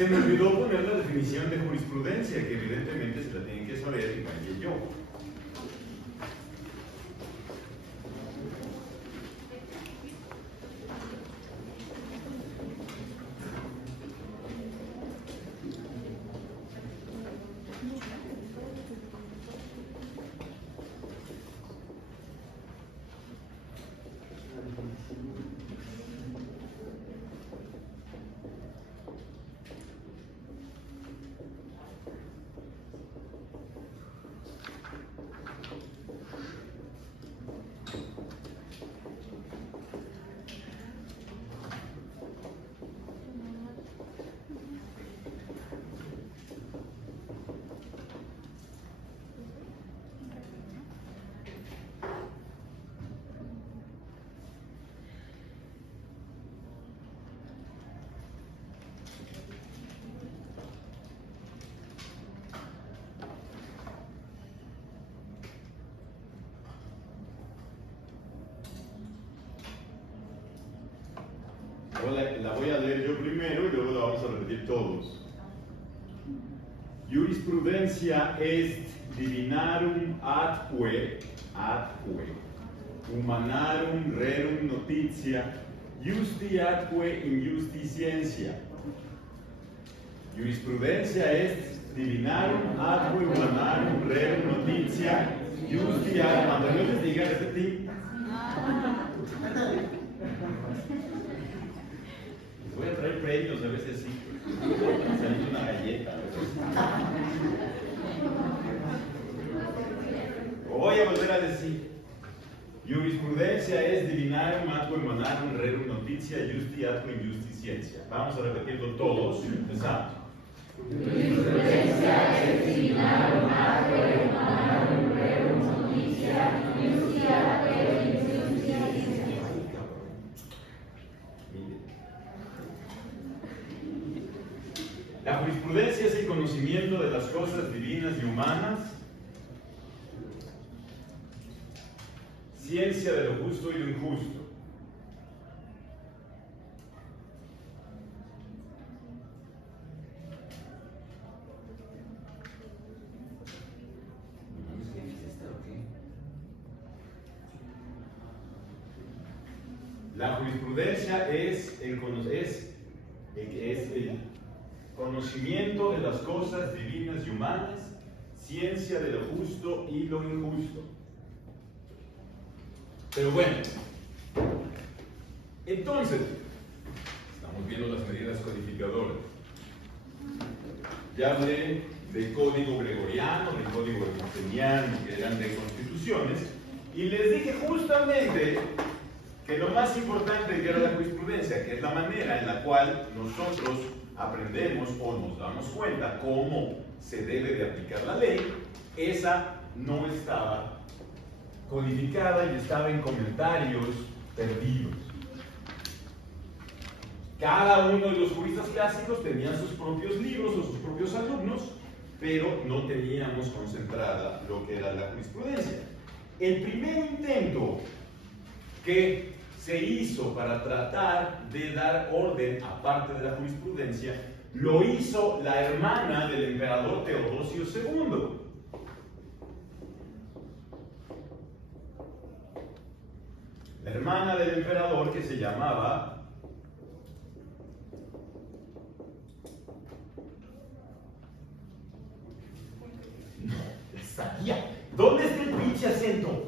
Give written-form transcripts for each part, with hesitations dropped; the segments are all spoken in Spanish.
Se me olvidó poner la definición de jurisprudencia, que evidentemente se la tienen que saber igual que yo. La voy a leer yo primero y luego la vamos a repetir todos. Jurisprudencia est divinarum atque humanarum rerum notitia justi atque injustitientia. Jurisprudencia est divinarum atque humanarum rerum notitia justi atque. Cuando yo les diga repetir. Voy a traer premios, a veces sí. Salir una galleta. Voy a volver a decir. Jurisprudencia es divinarum atque humanarum rerum notitia justi atque injustitientia. Vamos a repetirlo todos. Empezamos. Jurisprudencia es divinarum atque humanarum rerum notitia justi atque injustitientia. La jurisprudencia es el conocimiento de las cosas divinas y humanas, ciencia de lo justo y lo injusto. La jurisprudencia es el conocimiento de las cosas divinas y humanas, ciencia de lo justo y lo injusto. Pero bueno, entonces, estamos viendo las medidas codificadoras. Ya hablé del código gregoriano, del código hermoseniano, que eran de constituciones, y les dije justamente que lo más importante que era la jurisprudencia, que es la manera en la cual nosotros aprendemos o nos damos cuenta cómo se debe de aplicar la ley, esa no estaba codificada y estaba en comentarios perdidos. Cada uno de los juristas clásicos tenía sus propios libros o sus propios alumnos, pero no teníamos concentrada lo que era la jurisprudencia. El primer intento que se hizo para tratar de dar orden aparte de la jurisprudencia, lo hizo la hermana del emperador Teodosio II. La hermana del emperador, que se llamaba ¿dónde está el pinche acento?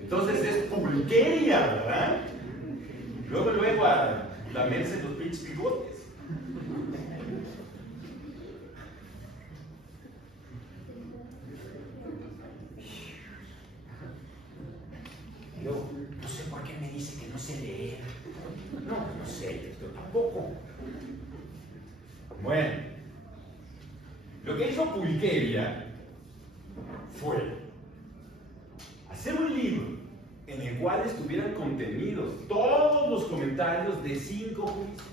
Entonces es Pulqueria, ¿verdad? Luego a lamerse los pinches bigotes. Yo no sé por qué me dice que no sé leer. No sé, yo tampoco. Bueno, lo que hizo Pulqueria fue hacer un libro en el cual estuvieran contenidos todos los comentarios de 5 juristas.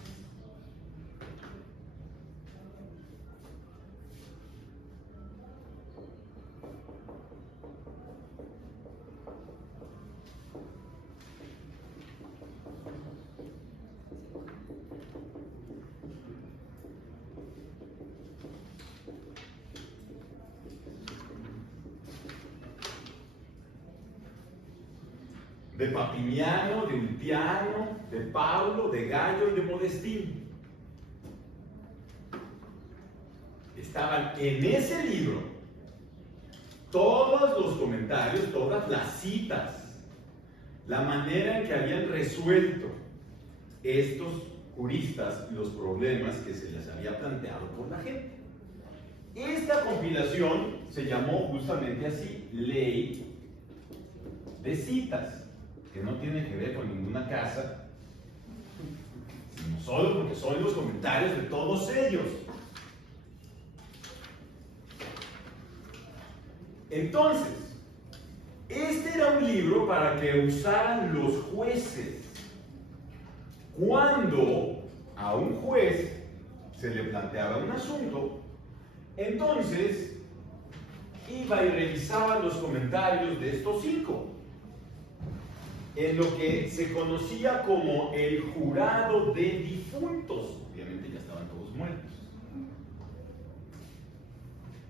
de Papiniano, de Ulpiano, de Paulo, de Gallo y de Modestín. Estaban en ese libro todos los comentarios, todas las citas, la manera en que habían resuelto estos juristas los problemas que se les había planteado por la gente. Esta compilación se llamó justamente así, Ley de Citas, que no tiene que ver con ninguna casa, sino solo porque son los comentarios de todos ellos. Entonces, este era un libro para que usaran los jueces. Cuando a un juez se le planteaba un asunto, entonces iba y revisaba los comentarios de estos 5, en lo que se conocía como el jurado de difuntos. Obviamente ya estaban todos muertos.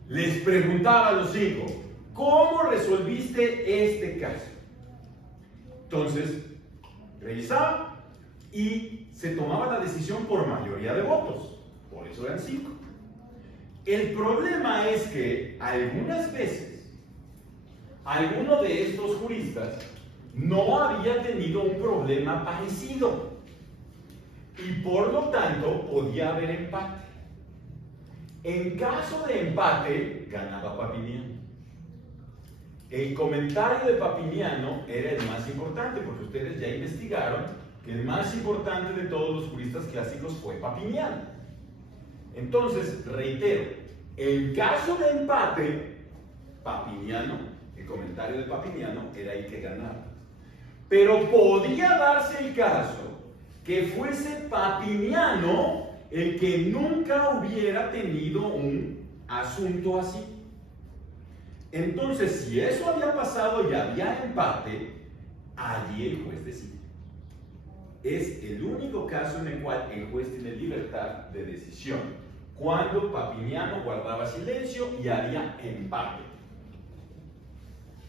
Les preguntaba a los 5, ¿cómo resolviste este caso? Entonces, revisaba y se tomaba la decisión por mayoría de votos. Por eso eran 5. El problema es que algunas veces alguno de estos juristas no había tenido un problema parecido y por lo tanto podía haber empate. En caso de empate, ganaba Papiniano. El comentario de Papiniano era el más importante, porque ustedes ya investigaron que el más importante de todos los juristas clásicos fue Papiniano. Entonces, reitero, en caso de empate, Papiniano, el comentario de Papiniano era el que ganaba. Pero podía darse el caso que fuese Papiniano el que nunca hubiera tenido un asunto así. Entonces, si eso había pasado y había empate, allí el juez decide. Es el único caso en el cual el juez tiene libertad de decisión, cuando Papiniano guardaba silencio y había empate.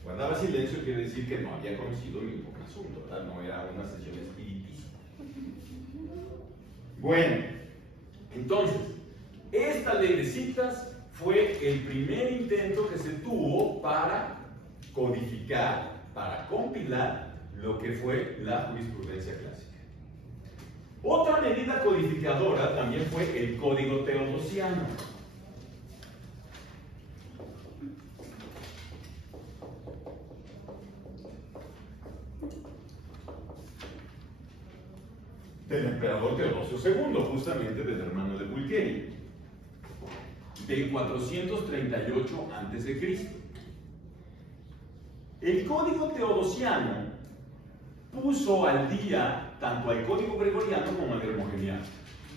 Guardaba silencio quiere decir que no había conocido ningún asunto, ¿verdad? No era una sesión espiritista. Bueno, entonces, esta ley de citas fue el primer intento que se tuvo para codificar, para compilar lo que fue la jurisprudencia clásica. Otra medida codificadora también fue el Código Teodosiano. Del emperador Teodosio II, justamente del hermano de Pulqueria, del 438 a.C. El Código Teodosiano puso al día tanto al Código Gregoriano como al Hermogeniano,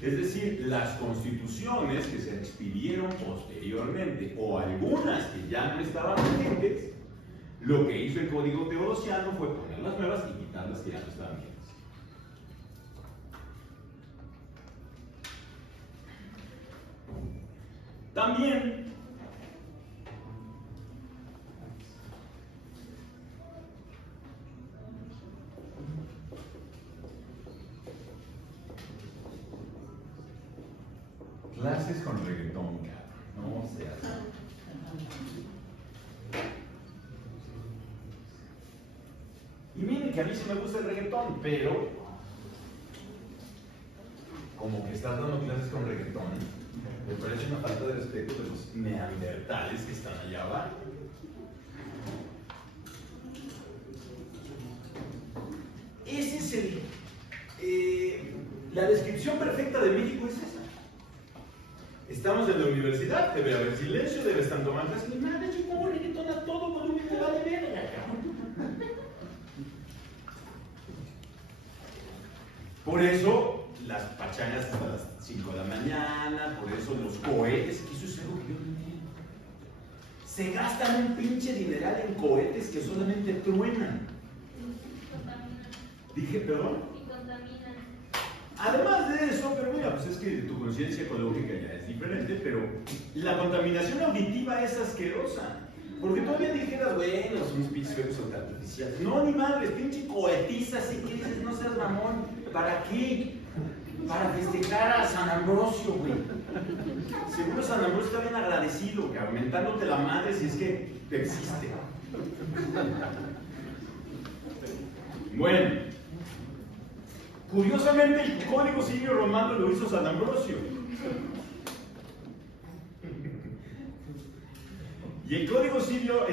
es decir, las constituciones que se expidieron posteriormente o algunas que ya no estaban vigentes. Lo que hizo el Código Teodosiano fue poner las nuevas y quitar las que ya no estaban vigentes. También clases con reggaetón, no seas. Y miren que a mí sí me gusta el reggaetón, pero como que estás dando clases con reggaetón, me parece una falta de respeto de los neandertales que están allá abajo. Ese es la descripción perfecta de México es esa. Estamos en la universidad, debe haber silencio, debe estar tomando clases. Mi madre, yo pongo reggaetón a todo volumen, me vale verga. Por eso las pachangas hasta las 5 de la mañana, por eso los cohetes, que eso es algo que yo no entiendo. Se gastan un pinche dineral en cohetes que solamente truenan. Dije, perdón. Y contaminan. Además de eso, pero mira, pues es que tu conciencia ecológica ya es diferente, pero la contaminación auditiva es asquerosa. Porque todavía dijeras, bueno, son unos pinches fuegos artificiales. No, ni madres, pinche cohetiza, así que dices, no seas mamón. ¿Para qué? Para festejar a San Ambrosio, güey. Seguro San Ambrosio está bien agradecido, que aumentándote la madre si es que te existe. Bueno, curiosamente el Código Sirio Romano lo hizo San Ambrosio. Y el Código Sirio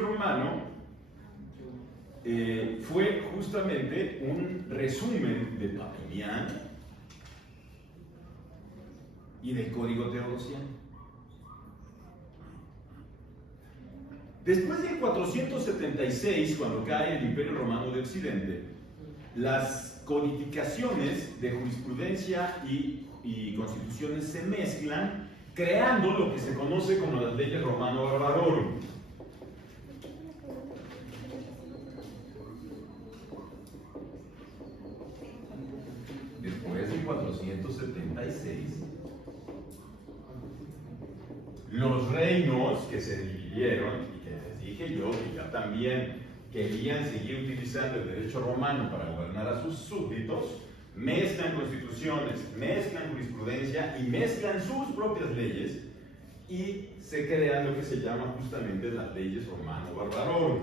Romano fue justamente un resumen de Papiniano y del Código Teodosiano. Después del 476, cuando cae el Imperio Romano de Occidente, las codificaciones de jurisprudencia y constituciones se mezclan, creando lo que se conoce como las leyes Romano-Barbarorum. Después del 476, los reinos que se dividieron, y que les dije yo que ya también querían seguir utilizando el derecho romano para gobernar a sus súbditos, mezclan constituciones, mezclan jurisprudencia y mezclan sus propias leyes y se crean lo que se llama justamente las leyes Romano-Barbarorum.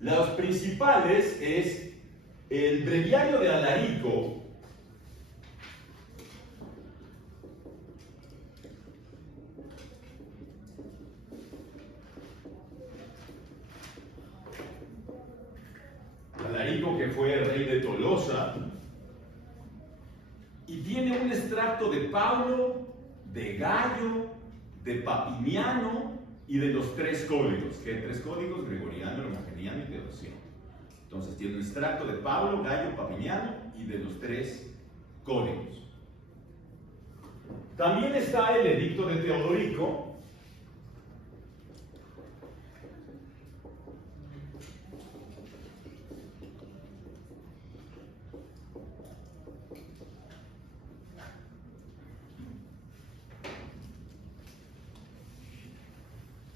Los principales es el Breviario de Alarico, que fue rey de Tolosa, y tiene un extracto de Paulo, de Gallo, de Papiniano y de los tres códigos, que hay tres códigos: gregoriano, hermogeniano y teodosiano. Entonces tiene un extracto de Paulo, Gallo, Papiniano y de los tres códigos. También está el Edicto de Teodorico,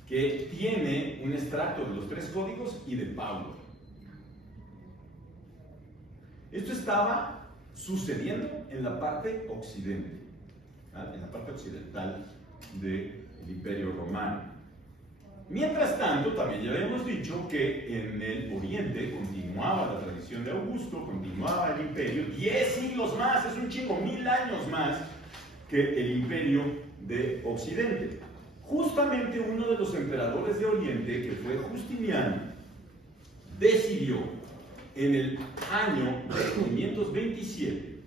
que tiene un extracto de los tres códigos y de Paulo. Esto estaba sucediendo en la parte occidente, en la parte occidental del Imperio Romano. Mientras tanto, también ya habíamos dicho que en el oriente continuaba la tradición de Augusto, continuaba el imperio, 10 siglos más, es un chingo, 1000 años más que el imperio de Occidente. Justamente uno de los emperadores de Oriente, que fue Justiniano, decidió en el año 527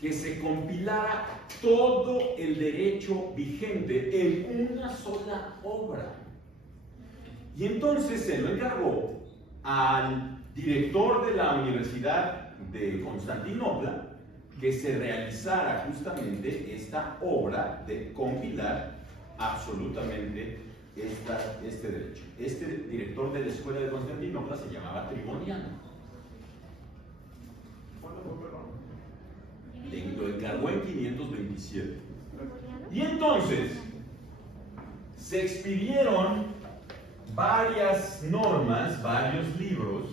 que se compilara todo el derecho vigente en una sola obra. Y entonces se lo encargó al director de la Universidad de Constantinopla que se realizara justamente esta obra de compilar absolutamente este derecho. Este director de la Escuela de Constantinopla se llamaba Triboniano. Lo encargó en 527. Y entonces se expidieron varias normas, varios libros,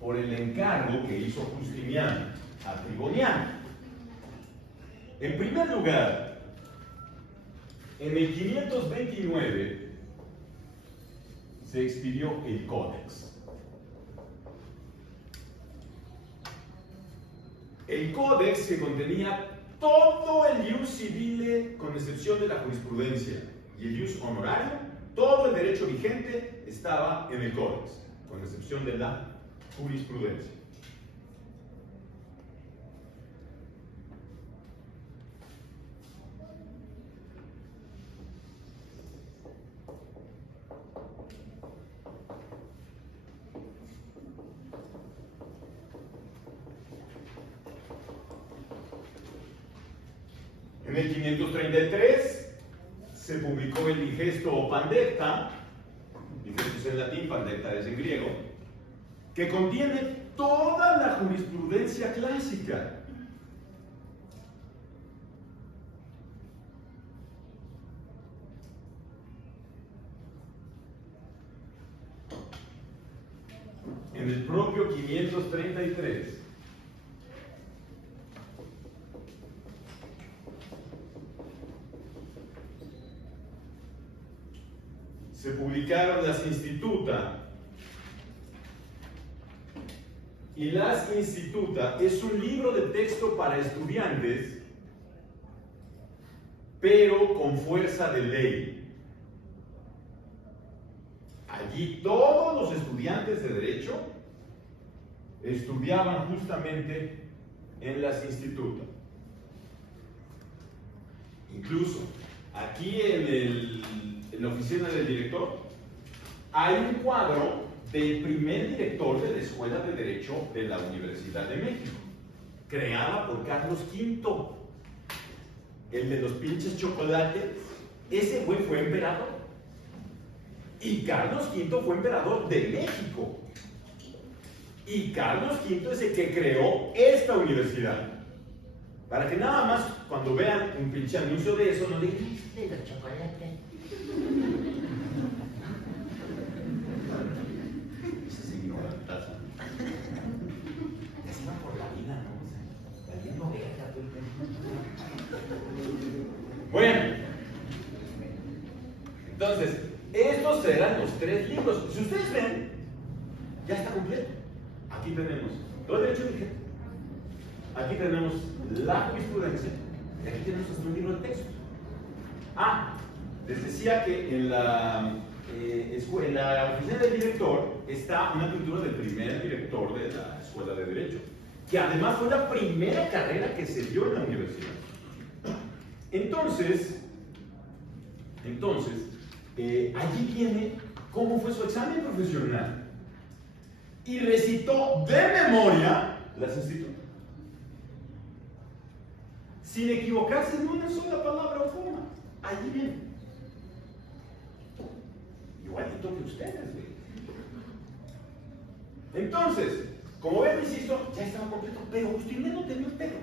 por el encargo que hizo Justiniano a Triboniano. En primer lugar, en el 529 se expidió el Códex. El Códex que contenía todo el ius civile con excepción de la jurisprudencia y el ius honorario, todo el derecho vigente estaba en el Códex, con excepción de la jurisprudencia. En el 533 se publicó el Digesto Pandecta, Digesto es en latín, Pandecta es en griego, que contiene toda la jurisprudencia clásica. telescopio 533. Se publicaron las Instituta. Y las Instituta es un libro de texto para estudiantes, pero con fuerza de ley. Allí todos los estudiantes de Derecho estudiaban justamente en las Instituta. Incluso aquí en la oficina del director hay un cuadro del primer director de la Escuela de Derecho de la Universidad de México, creada por Carlos V, el de los pinches chocolates. Ese güey fue emperador. Y Carlos V fue emperador de México. Y Carlos V es el que creó esta universidad. Para que nada más, cuando vean un pinche anuncio de eso, no digan, de los chocolates. Ese es ignorantazo. Y así van por la vida, ¿no? O sea, valiendo verga todo el tiempo. Bueno. Entonces, estos serán los 3 libros. Si ustedes ven, ya está completo. Aquí tenemos todo el derecho vigente. Aquí tenemos la jurisprudencia. Y aquí tenemos hasta un libro de texto. Les decía que en la oficina del director está una pintura del primer director de la Escuela de Derecho, que además fue la primera carrera que se dio en la universidad. Entonces, allí viene cómo fue su examen profesional. Y recitó de memoria las Institutas, sin equivocarse en una sola palabra o coma. Allí viene. Igualito que ustedes, güey. Entonces, como ven, insisto, ya estaba completo, pero Justiniano tenía un pedo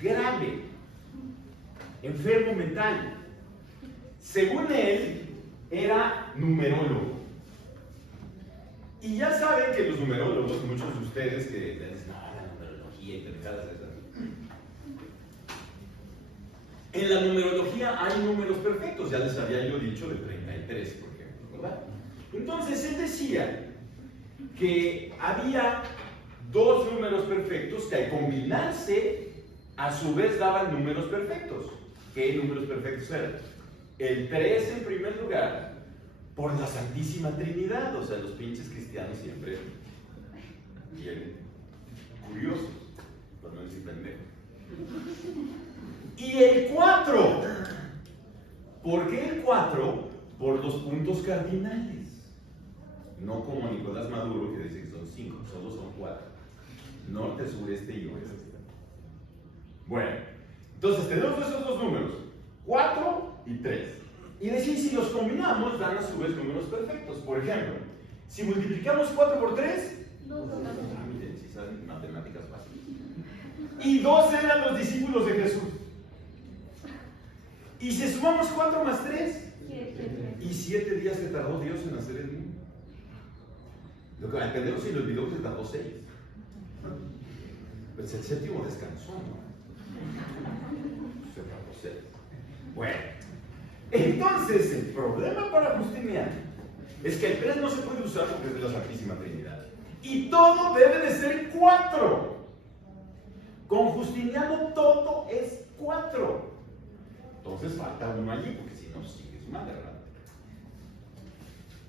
grave, enfermo mental. Según él, era numerólogo. Y ya saben que los numerólogos, muchos de ustedes que dicen, no, la numerología y pendejadas esas. En la numerología hay números perfectos, ya les había yo dicho del 33, por ejemplo, ¿verdad? Entonces él decía que había 2 números perfectos que al combinarse, a su vez daban números perfectos. ¿Qué números perfectos eran? El 3 en primer lugar, por la Santísima Trinidad. O sea, los pinches cristianos siempre bien curiosos, por no decir pendejos. Y el 4. ¿Por qué el 4? Por los puntos cardinales. No como Nicolás Maduro, que dice que son 5, solo son 4. Norte, sureste y oeste. Bueno, entonces tenemos esos 2 números, 4 y 3. Y decir, si los combinamos, dan a su vez números perfectos. Por ejemplo, si multiplicamos 4 por 3, miren, si saben matemáticas fáciles. Y 2 eran los discípulos de Jesús. Y si sumamos 4 más 3, 7. Y 7 días que tardó Dios en hacer el mundo. Lo que al pendejo se le olvidó que tardó 6. Pues el 7º descansó, ¿no? Se tardó 6. Bueno, entonces el problema para Justiniano es que el 3 no se puede usar porque es de la Santísima Trinidad. Y todo debe de ser 4. Con Justiniano todo es 4. Entonces falta uno allí, porque si no, sigue su madre, ¿verdad?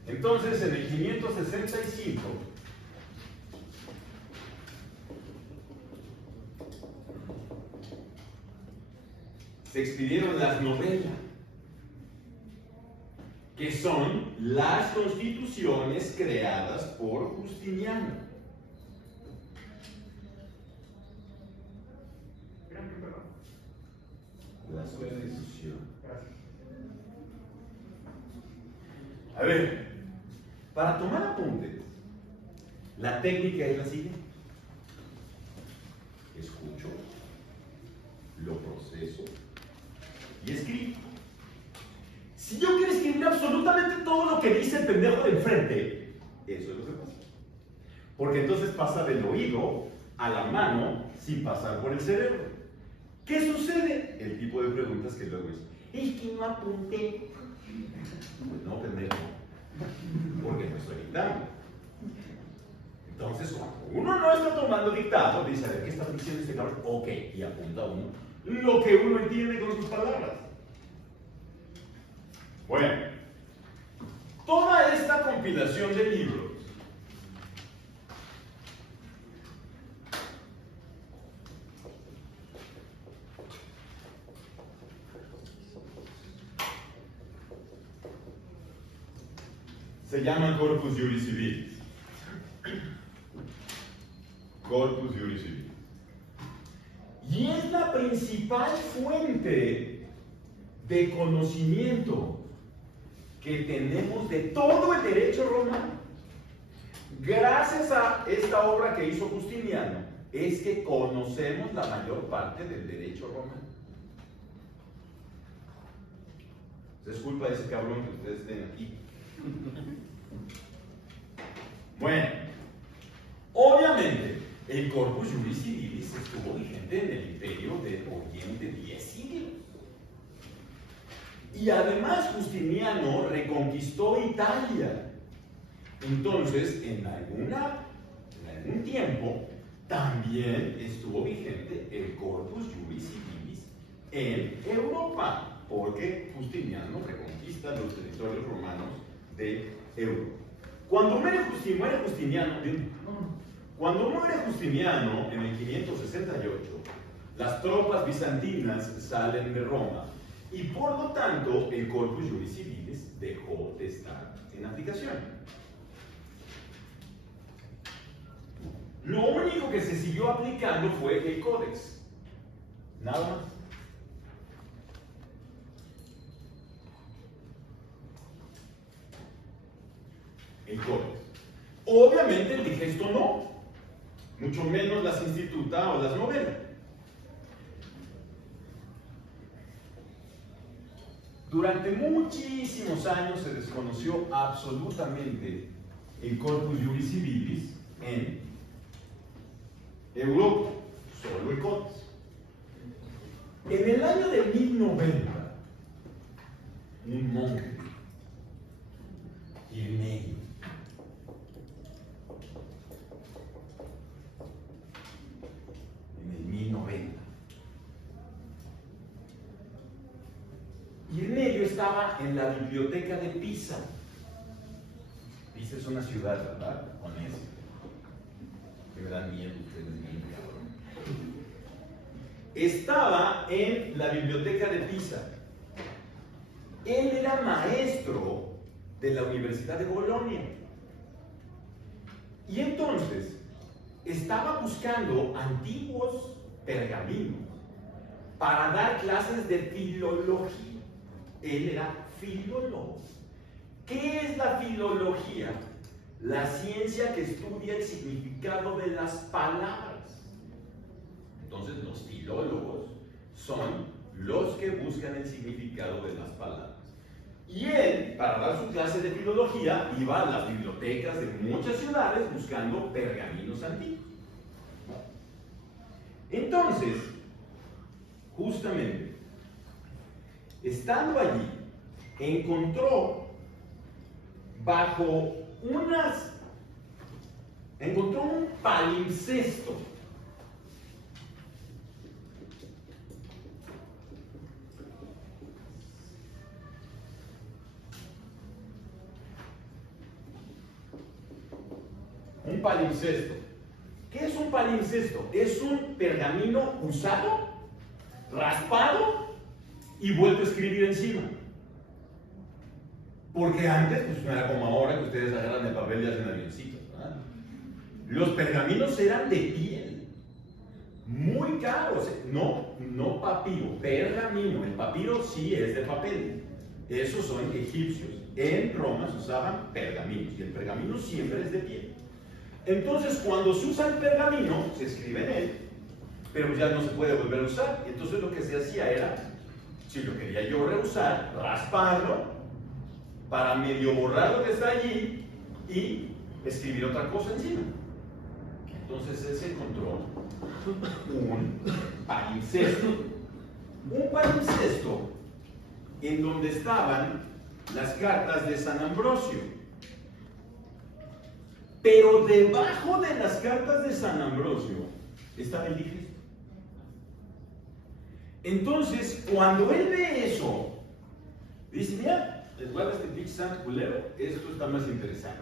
Entonces, en el 565, se expidieron las novelas, que son las constituciones creadas por Justiniano. Las constituciones. A ver, para tomar apuntes, la técnica es la siguiente. Escucho, lo proceso y escribo. Si yo quiero escribir absolutamente todo lo que dice el pendejo de enfrente, eso es lo que pasa. Porque entonces pasa del oído a la mano sin pasar por el cerebro. ¿Qué sucede? El tipo de preguntas que luego es que no apunté. Pues no, pendejo, porque no estoy dictando. Entonces, cuando uno no está tomando dictado, dice, a ver, ¿qué está diciendo este cabrón? Ok, y apunta uno lo que uno entiende con sus palabras. Bueno, toda esta compilación de libros se llaman Corpus Juris Civilis. Corpus Juris Civilis. Y es la principal fuente de conocimiento que tenemos de todo el derecho romano. Gracias a esta obra que hizo Justiniano, es que conocemos la mayor parte del derecho romano. Es culpa de ese cabrón que ustedes estén aquí. Bueno, obviamente el Corpus Juris Civilis estuvo vigente en el Imperio de Oriente 10 siglos. Y además Justiniano reconquistó Italia. Entonces, en algún tiempo, también estuvo vigente el Corpus Juris Civilis en Europa, porque Justiniano reconquista los territorios romanos de Europa. Cuando muere Justiniano en el 568, las tropas bizantinas salen de Roma y por lo tanto el Corpus Juris Civilis dejó de estar en aplicación. Lo único que se siguió aplicando fue el Códex, nada más. El Códex. Obviamente el digesto no, mucho menos las instituta o las novelas. Durante muchísimos años se desconoció absolutamente el Corpus Juris Civilis en Europa, solo el Códex. En el año de 1090, un monje, Irnegio, en el 1090, Irnegio estaba en la biblioteca de Pisa. Pisa es una ciudad, ¿verdad? Con eso. Que me dan miedo ustedes, cabrón. Estaba en la biblioteca de Pisa. Él era maestro de la Universidad de Bolonia. Y entonces estaba buscando antiguos pergaminos para dar clases de filología. Él era filólogo. ¿Qué es la filología? La ciencia que estudia el significado de las palabras. Entonces los filólogos son los que buscan el significado de las palabras. Y él, para dar su clase de filología, iba a las bibliotecas de muchas ciudades buscando pergaminos antiguos. Entonces, justamente, estando allí, encontró un palimpsesto. Un palimpsesto. ¿Qué es un palimpsesto? Es un pergamino usado, raspado y vuelto a escribir encima. Porque antes, pues no era como ahora que ustedes agarran el papel y hacen avioncitos, ¿verdad? Los pergaminos eran de piel, muy caros. No papiro, pergamino. El papiro sí es de papel. Esos son egipcios. En Roma se usaban pergaminos y el pergamino siempre es de piel. Entonces, cuando se usa el pergamino, se escribe en él, pero ya no se puede volver a usar. Entonces, lo que se hacía era, si lo quería yo reusar, rasparlo para medio borrar lo que está allí y escribir otra cosa encima. Entonces él se encontró un palimpsesto. Un palimpsesto en donde estaban las cartas de San Ambrosio. Pero debajo de las cartas de San Ambrosio estaba el digesto. Entonces, cuando él ve eso, dice, mira, les voy a dar este pinche santo culero, esto está más interesante.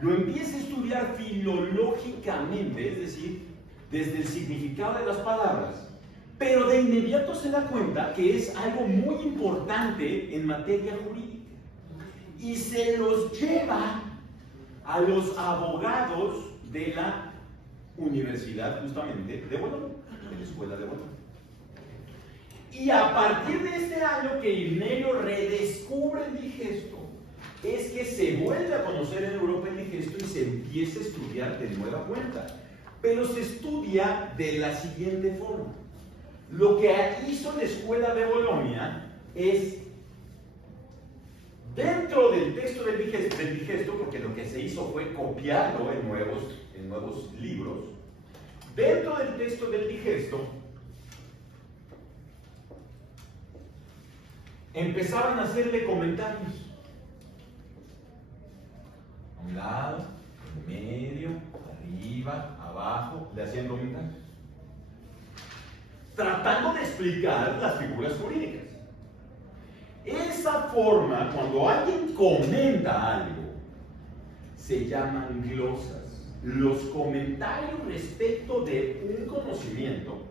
Lo empieza a estudiar filológicamente, es decir, desde el significado de las palabras, pero de inmediato se da cuenta que es algo muy importante en materia jurídica. Y se los lleva a los abogados de la universidad, justamente, de Bolonia, de la escuela de Bolonia. Y a partir de este año que Irnelio redescubre el digesto, es que se vuelve a conocer en Europa el digesto y se empieza a estudiar de nueva cuenta. Pero se estudia de la siguiente forma. Lo que hizo la escuela de Bolonia es, dentro del texto del digesto, porque lo que se hizo fue copiarlo en nuevos libros, dentro del texto del digesto, empezaban a hacerle comentarios. A un lado, en medio, arriba, abajo, le hacían comentarios. Tratando de explicar las figuras jurídicas. Esa forma, cuando alguien comenta algo, se llaman glosas. Los comentarios respecto de un conocimiento,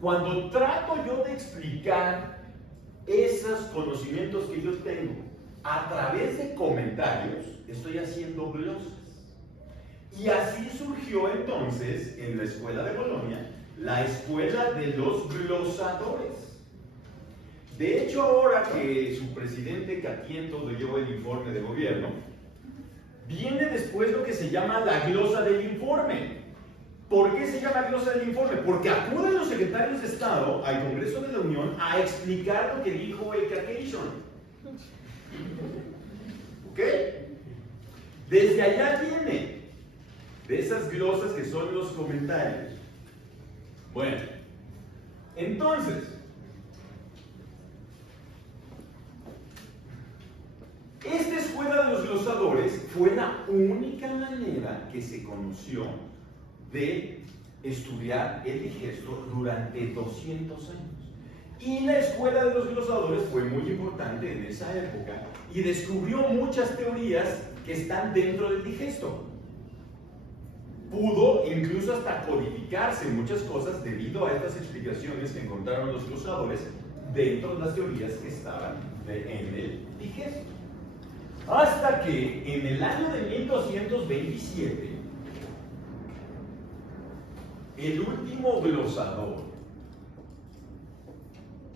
cuando trato yo de explicar esos conocimientos que yo tengo a través de comentarios, estoy haciendo glosas. Y así surgió entonces en la escuela de Bolonia la escuela de los glosadores. De hecho, ahora que su presidente Catiento dio el informe de gobierno, viene después lo que se llama la glosa del informe. ¿Por qué se llama glosa del informe? Porque acuden los secretarios de Estado al Congreso de la Unión a explicar lo que dijo el Caucasian. ¿Ok? Desde allá viene, de esas glosas que son los comentarios. Bueno, entonces, esta escuela de los glosadores fue la única manera que se conoció de estudiar el digesto durante 200 años. Y la escuela de los glosadores fue muy importante en esa época y descubrió muchas teorías que están dentro del digesto. Pudo incluso hasta codificarse muchas cosas debido a estas explicaciones que encontraron los glosadores dentro de las teorías que estaban en el digesto. Hasta que en el año de 1227, el último glosador,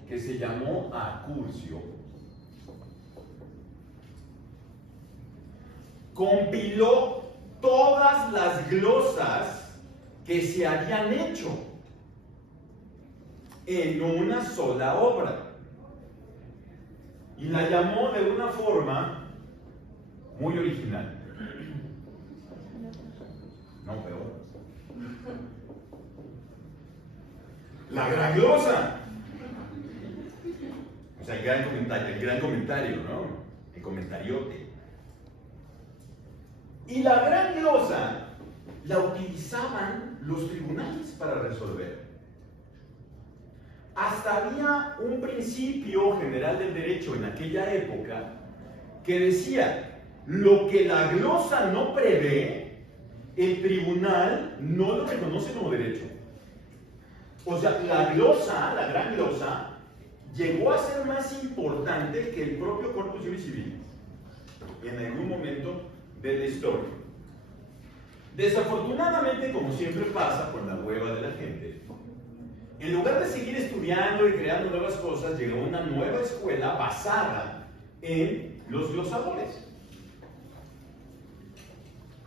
que se llamó Accurcio, compiló todas las glosas que se habían hecho en una sola obra y la llamó de una forma muy original. No, peor. La gran glosa. O sea, el gran comentario, ¿no? El comentariote. Y la gran glosa la utilizaban los tribunales para resolver. Hasta había un principio general del derecho en aquella época que decía: lo que la glosa no prevé, el tribunal no lo reconoce como derecho. O sea, la gran glosa, llegó a ser más importante que el propio Corpus Juris Civilis en algún momento de la historia. Desafortunadamente, como siempre pasa con la hueva de la gente, en lugar de seguir estudiando y creando nuevas cosas, llegó una nueva escuela basada en los glosadores.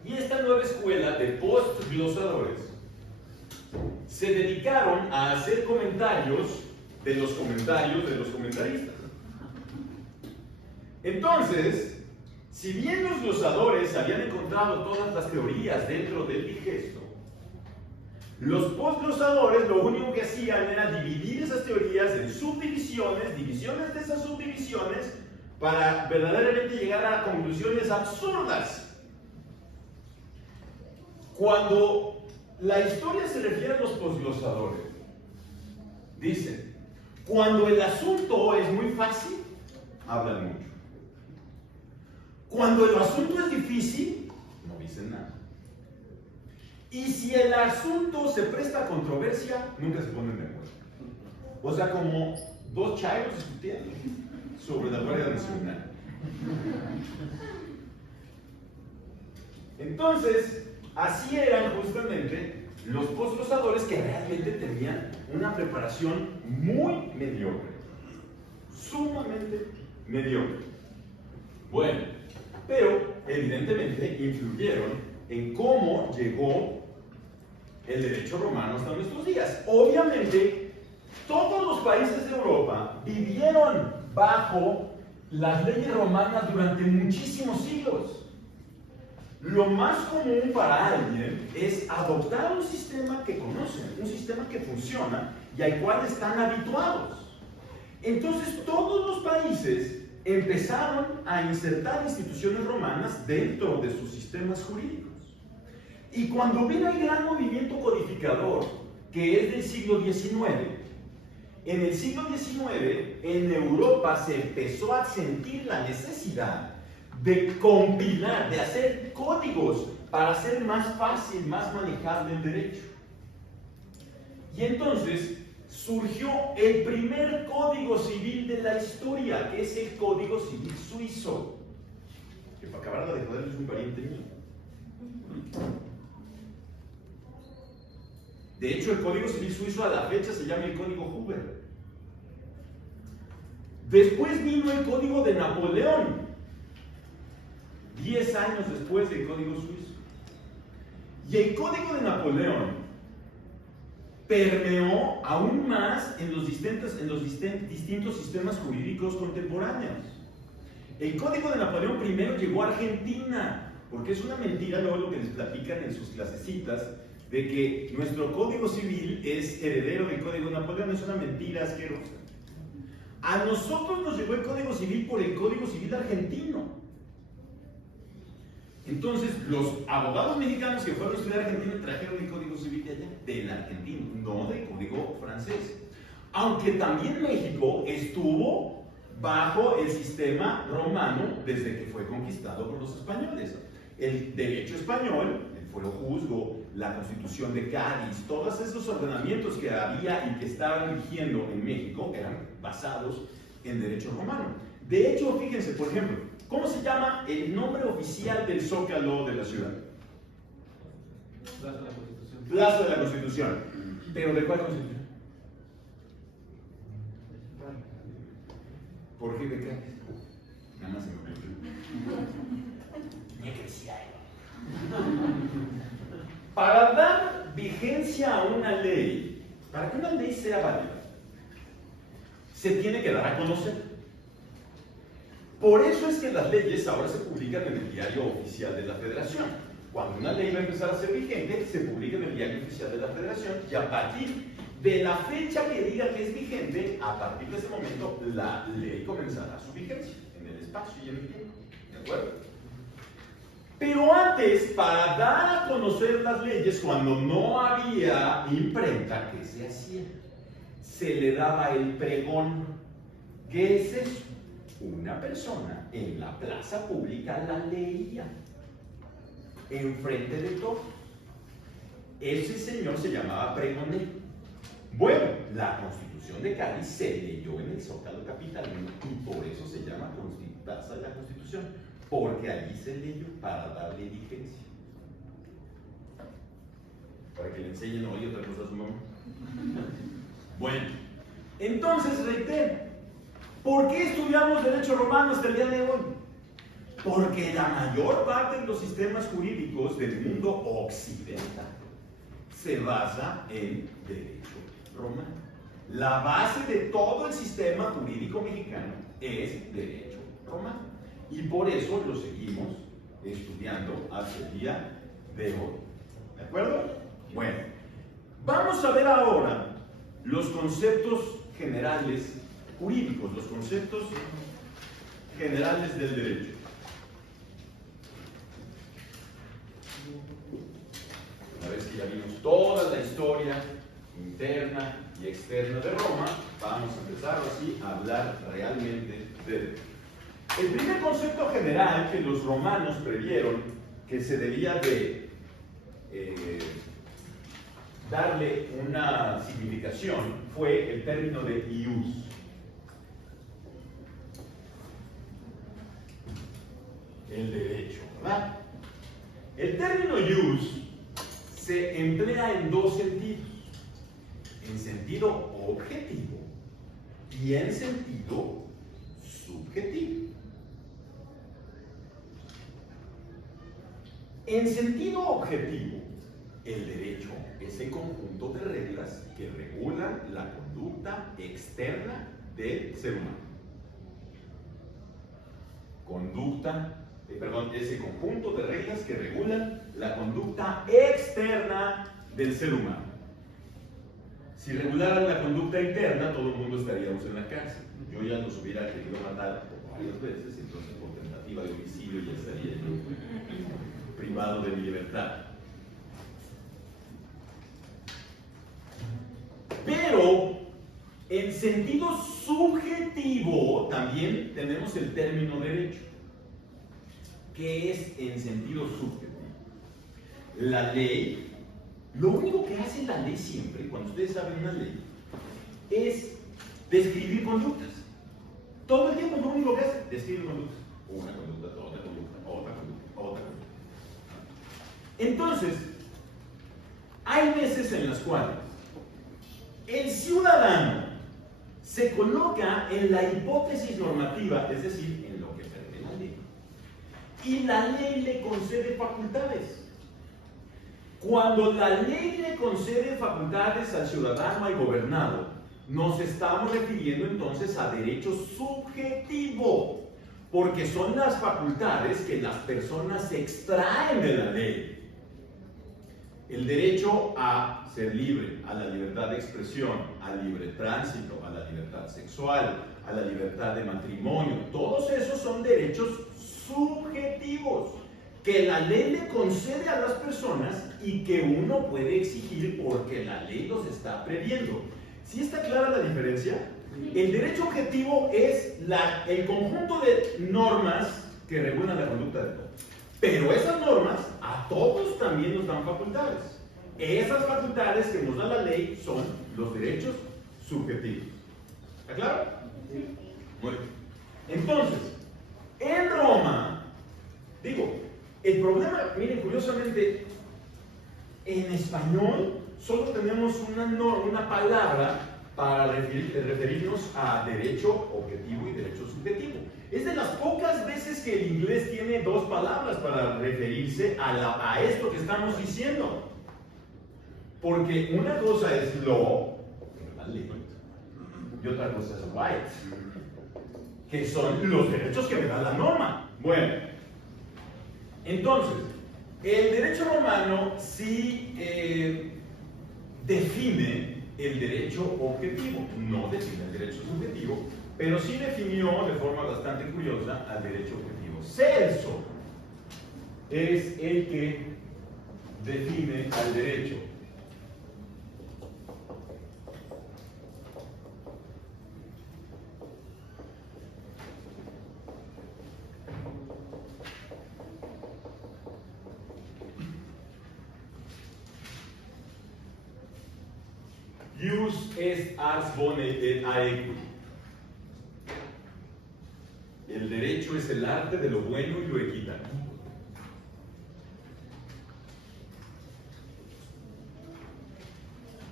Y esta nueva escuela de post-glosadores se dedicaron a hacer comentarios de los comentaristas. Entonces, si bien los glosadores habían encontrado todas las teorías dentro del digesto, Los postglosadores lo único que hacían era dividir esas teorías en subdivisiones, divisiones de esas subdivisiones, para verdaderamente llegar a conclusiones absurdas. Cuando la historia se refiere a los postglosadores, dicen, cuando el asunto es muy fácil, hablan mucho. Cuando el asunto es difícil, no dicen nada. Y si el asunto se presta a controversia, nunca se ponen de acuerdo. O sea, como dos chairos discutiendo sobre la Guardia Nacional. Entonces, así eran justamente los postglosadores, que realmente tenían una preparación muy mediocre. Sumamente mediocre. Bueno, pero evidentemente influyeron en cómo llegó el derecho romano hasta nuestros días. Obviamente, todos los países de Europa vivieron bajo las leyes romanas durante muchísimos siglos. Lo más común para alguien es adoptar un sistema que conocen, un sistema que funciona y al cual están habituados. Entonces, todos los países empezaron a insertar instituciones romanas dentro de sus sistemas jurídicos. Y cuando viene el gran movimiento codificador, que es del siglo XIX, en el siglo XIX, en Europa se empezó a sentir la necesidad de compilar, de hacer códigos para hacer más fácil, más manejable el derecho. Y entonces surgió el primer código civil de la historia, que es el Código Civil Suizo, que para acabar de joder es un pariente mío. De hecho, el Código Civil Suizo a la fecha se llama el Código Huber. Después vino el Código de Napoleón, 10 años después del Código Suizo. Y el Código de Napoleón permeó aún más en los distintos sistemas jurídicos contemporáneos. El Código de Napoleón primero llegó a Argentina, porque es una mentira luego lo que les platican en sus clasecitas, de que nuestro Código Civil es heredero del Código de Napoleón. Es una mentira asquerosa. A nosotros nos llegó el Código Civil por el Código Civil argentino. Entonces, los abogados mexicanos que fueron a estudiar a Argentina trajeron el Código Civil de allá, del argentino, no del Código francés. Aunque también México estuvo bajo el sistema romano desde que fue conquistado por los españoles. El derecho español, el fuero juzgo, la Constitución de Cádiz, todos esos ordenamientos que había y que estaban rigiendo en México eran basados en derecho romano. De hecho, fíjense, por ejemplo, ¿cómo se llama el nombre oficial del Zócalo de la ciudad? Plaza de la Constitución. Plaza de la Constitución. ¿Pero de cuál Constitución? ¿Por qué me caes? Nada más se me ocurrió. Ni que decía Para dar vigencia a una ley, para que una ley sea válida, se tiene que dar a conocer. Por eso es que las leyes ahora se publican en el Diario Oficial de la Federación. Cuando una ley va a empezar a ser vigente, se publica en el Diario Oficial de la Federación, y a partir de la fecha que diga que es vigente, a partir de ese momento, la ley comenzará su vigencia en el espacio y en el tiempo. ¿De acuerdo? Pero antes, para dar a conocer las leyes, cuando no había imprenta, ¿qué se hacía? Se le daba el pregón. ¿Qué es eso? Una persona en la plaza pública la leía enfrente de todos. Ese señor se llamaba pregonero. Bueno, la Constitución de Cádiz se leyó en el Zócalo capitalino y por eso se llama Plaza de la Constitución, porque allí se leyó para darle vigencia. Para que le enseñen hoy otra cosa a su mamá. Bueno, entonces reitero, ¿por qué estudiamos derecho romano hasta el día de hoy? Porque la mayor parte de los sistemas jurídicos del mundo occidental se basa en derecho romano. La base de todo el sistema jurídico mexicano es derecho romano. Y por eso lo seguimos estudiando hasta el día de hoy. ¿De acuerdo? Bueno, Vamos a ver ahora los conceptos generales jurídicos, los conceptos generales del derecho. Una vez que ya vimos toda la historia interna y externa de Roma, vamos a empezar así a hablar realmente de derecho. El primer concepto general que los romanos previeron que se debía de darle una significación fue el término de ius. El derecho, ¿verdad? El término ius se emplea en dos sentidos, en sentido objetivo y en sentido subjetivo. En sentido objetivo, el derecho es el conjunto de reglas que regulan la conducta externa del ser humano. Es el conjunto de reglas que regulan la conducta externa del ser humano. Si regularan la conducta interna, todo el mundo estaríamos en la cárcel. Yo ya los hubiera querido matar varias veces, entonces por tentativa de homicidio ya estaría yo privado de mi libertad. Pero en sentido subjetivo también tenemos el término derecho. ¿Qué es en sentido subjetivo? La ley, lo único que hace la ley siempre, cuando ustedes saben una ley, es describir conductas. Todo el tiempo lo único que hace, describir conductas. Una conducta, otra conducta, otra conducta, otra conducta. Entonces, hay veces en las cuales el ciudadano se coloca en la hipótesis normativa, es decir, en lo que prevé la ley, y la ley le concede facultades. Cuando la ley le concede facultades al ciudadano, al gobernado, nos estamos refiriendo entonces a derecho subjetivo, porque son las facultades que las personas extraen de la ley. El derecho a ser libre, a la libertad de expresión, al libre tránsito, a la libertad sexual, a la libertad de matrimonio, todos esos son derechos subjetivos que la ley le concede a las personas y que uno puede exigir porque la ley los está previendo. ¿Sí está clara la diferencia? El derecho objetivo es el conjunto de normas que regulan la conducta de todos. Pero esas normas a todos también nos dan facultades. Esas facultades que nos da la ley son los derechos subjetivos. ¿Está claro? Sí. Muy bien. Entonces, en Roma, el problema, miren, curiosamente, en español solo tenemos una palabra para referirnos a derecho objetivo y derecho subjetivo. Es de las pocas veces que el inglés tiene dos palabras para referirse a esto que estamos diciendo. Porque una cosa es law, la ley, y otra cosa es rights, que son los derechos que me da la norma. Bueno, entonces, el derecho romano sí define el derecho objetivo, no define el derecho subjetivo, pero sí definió de forma bastante curiosa al derecho objetivo. Celso es el que define al derecho. Ius est ars bone et aequo. El derecho es el arte de lo bueno y lo equitativo.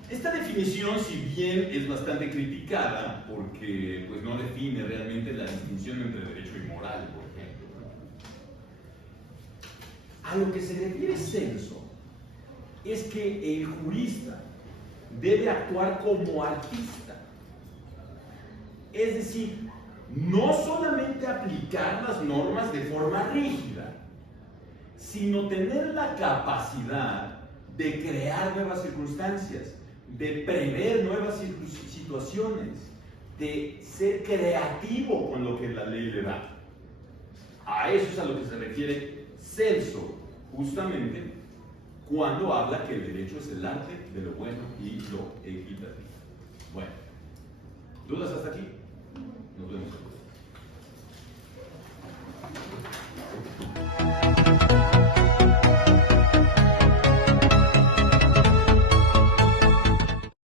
Esta definición, si bien es bastante criticada, porque pues, no define realmente la distinción entre derecho y moral, por ejemplo. A lo que se refiere Celso es que el jurista debe actuar como artista. Es decir, no solamente aplicar las normas de forma rígida, sino tener la capacidad de crear nuevas circunstancias, de prever nuevas situaciones, de ser creativo con lo que la ley le da. A eso es a lo que se refiere Celso, justamente cuando habla que el derecho es el arte de lo bueno y lo equitativo. Bueno, ¿dudas hasta aquí? Nos vemos.